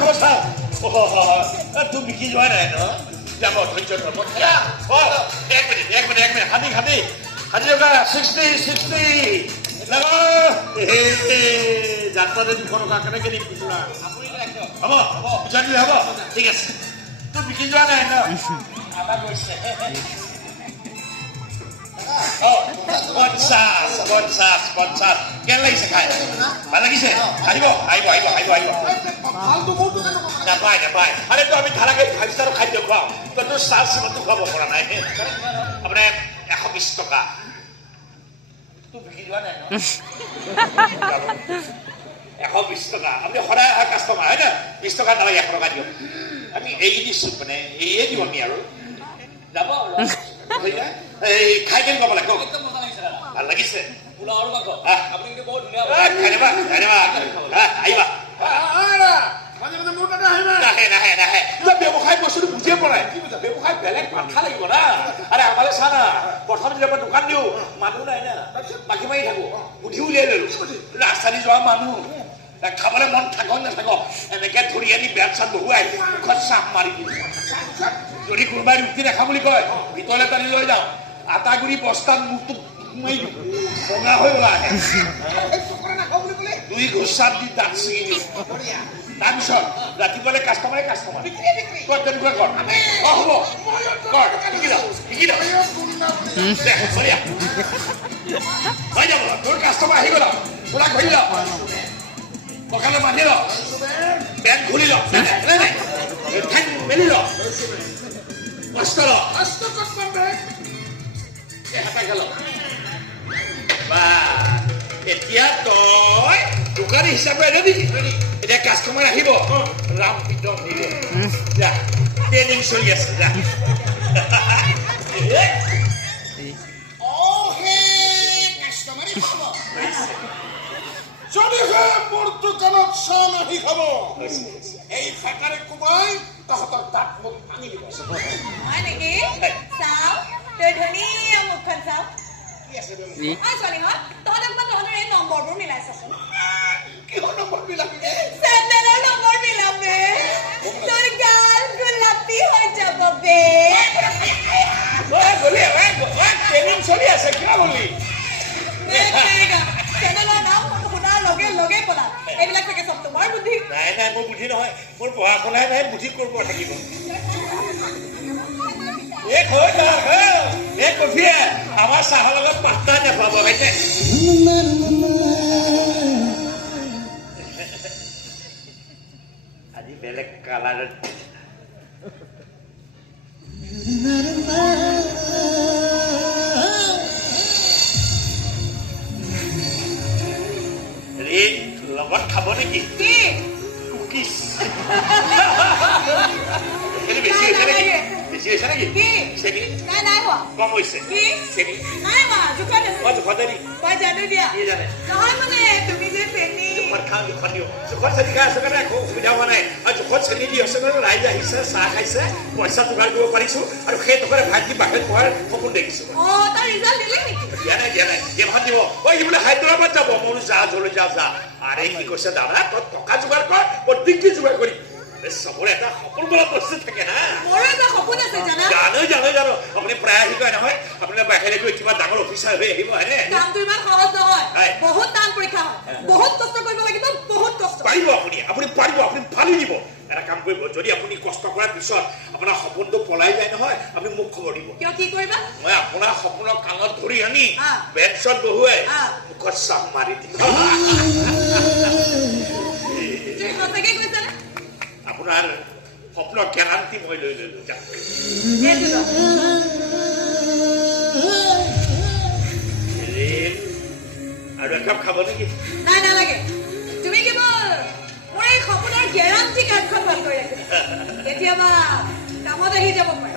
খবৰ চাওঁ তোৰ বিকি যোৱা নাই ন যাব ধৈৰ্য এক মিনিট হাতী টকা 60 যাত্ৰাতে 200 টকা কেনেকে দিম খুচুৰা হ'ব পিছত দিলে হ'ব ঠিক আছে তোৰ বিকি যোৱা নাই ন আমাৰ গৈছে 50 কেন লাগিছে খাই ভাল লাগিছে আহিব নাপায় আৰে তো আমি ধাৰাকে 5 ষ্টাৰ খাদ্য খুৱাওঁ তই তোৰ চাৰ্জ সিমানটো খুৱাব পৰা নাই আপোনাৰ 120 টকা তোৰ বিকি যোৱা নাই ন 120 টকা আপুনি সদায় অহা কাষ্টমাৰ হয় না 20 টকা নালাগে 100 টকা দিয়ক আমি এৰি দিছোঁ মানে এৰিয়ে দিওঁ আমি আৰু যাব এই খাই কেনে ক'ব লাগে ভাল লাগিছে পোলাও আৰু মাংস আপুনি কিন্তু বহুত ধুনীয়া ধন্যবাদ আহিবা নাহে ব্যৱসায় বস্তুটো বুজিয়ে পৰা নাই ব্যৱসায় বেলেগ মাথা লাগিব না আৰে আমালে চা না প্ৰথম যেতিয়া মই দোকান দিওঁ মানুহ নাই না বাকী মাৰি থাকো বুদ্ধি উলিয়াই ললো ৰাস্তা দি যোৱা মানুহ খাবলৈ মন থাকক নাথাকক এনেকে ধৰি আনি বেট চাত বহুৱাই মুখত চাপ মাৰি দিওঁ যদি কোনোবাই ৰুটি নাখাওঁ বুলি কয় ভিতৰলৈ টানি লৈ যাওঁ আটা গুৰি বস্তাত মুখটো সোমাই দিওঁ বগা হৈ ওলাই আহে 2 ঘোচ চাপ দি দাঁত ছিঙি দিওঁ তাৰপিছত ৰাতিপুৱালে কাষ্টমাৰে তই তেনেকুৱা কৰ হ'ব কৰ শিকি যাওঁ হৈ যাব তোৰ কাষ্টমাৰ আহি গ'ল তোৰা ঘূৰি ল কঁকালে বান্ধি ল পেট ঘূৰি ল ঠেং মেলি ল কষ্ট ল এতিয়া তই দোকানী হিচাপে নেকি এতিয়া কাষ্টমাৰ আহিব ৰাম পিতম দিব যা ট্ৰেইনিং চলি আছে যা যদিহে মোৰ দোকানত চাহ নাহি খাব এই ফেকাৰে কোবাই তহঁতৰ দাঁত মোক ভাঙি দিব তই ধুনীয়া মুখখন চাওঁ ছোৱালীহঁত তহঁতক মই তহঁতৰ এই নম্বৰবোৰ মিলাইছচোন কিহৰ নম্বৰ মিলাবি চেণ্ডেলৰ নম্বৰ মিলাবে তোৰ গাল গোলাপী হৈ যাব বে ট্ৰেইনিং চলি আছে কিয় গলি চেণ্ডেলৰ নাম শুনাৰ লগে পলা এইবিলাক থাকে চব তোমাৰ বুদ্ধি নাই মোৰ বুদ্ধি নহয় মোৰ পঢ়া শুনাই নাই বুদ্ধি কৰিব থাকিব কফিয়ে আমাৰ চাহৰ লগত পাত্তা নাপাব হয়নে আজি বেলেগ কালাৰত লগত খাব নেকি কুকিজ বেছি হৈছে নেকি চেনি কম হৈছে জোখত দেৰি জোখত দিওঁ জোখত চেনি খাই আছে কাৰণে একো অসুবিধা হোৱা নাই আৰু জোখত চেনি দি আছে কাৰণে ৰাইজ আহিছে চাহ খাইছে পইচা যোগাৰ কৰিব পাৰিছো আৰু সেই টকাৰে ভাত দি বাহিৰত খোৱাৰ সপোন দেখিছো দিয়া নাই এইমাহত দিব সি বোলে হায়দৰাবাদ যাব মোৰ যা জলৈ যা আৰে কি কৈছে দাদা তই টকা যোগাৰ কৰ মই ডিগ্ৰী যোগাৰ কৰিম চবৰে এটা সপোন বোলা বস্তু থাকে না জানো আপুনি প্ৰায় আহি কয় নহয় আপোনাৰ বাহিৰে গৈ কিবা ডাঙৰ অফিচাৰ হৈ আহিব হয়নে পাৰিব আপুনি ফালি দিব এটা কাম কৰিব যদি আপুনি কষ্ট কৰাৰ পিছত আপোনাৰ সপোনটো পলাই যায় নহয় আপুনি মোক খবৰ দিব মই আপোনাৰ সপোনৰ কাণত ধৰি আনি বেঞ্চত বহুৱাই মুখত চাপ মাৰি দিম আপোনাৰ সপোনৰ গেৰাণ্টি মই লৈ ললো আৰু একাপ খাব নেকি নাই নালাগে তুমি কেৱল মোৰ এই সপোনৰ গেৰাণ্টি কাৰ্ডখন ভাল কৰি ৰাখিবা কেতিয়াবা কামত আহি যাব পাৰে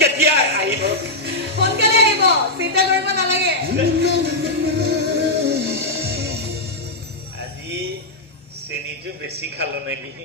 কেতিয়া আহিব সোনকালে আহিব চিন্তা কৰিব নালাগে আজি চেনিটো বেছি খালো নেকি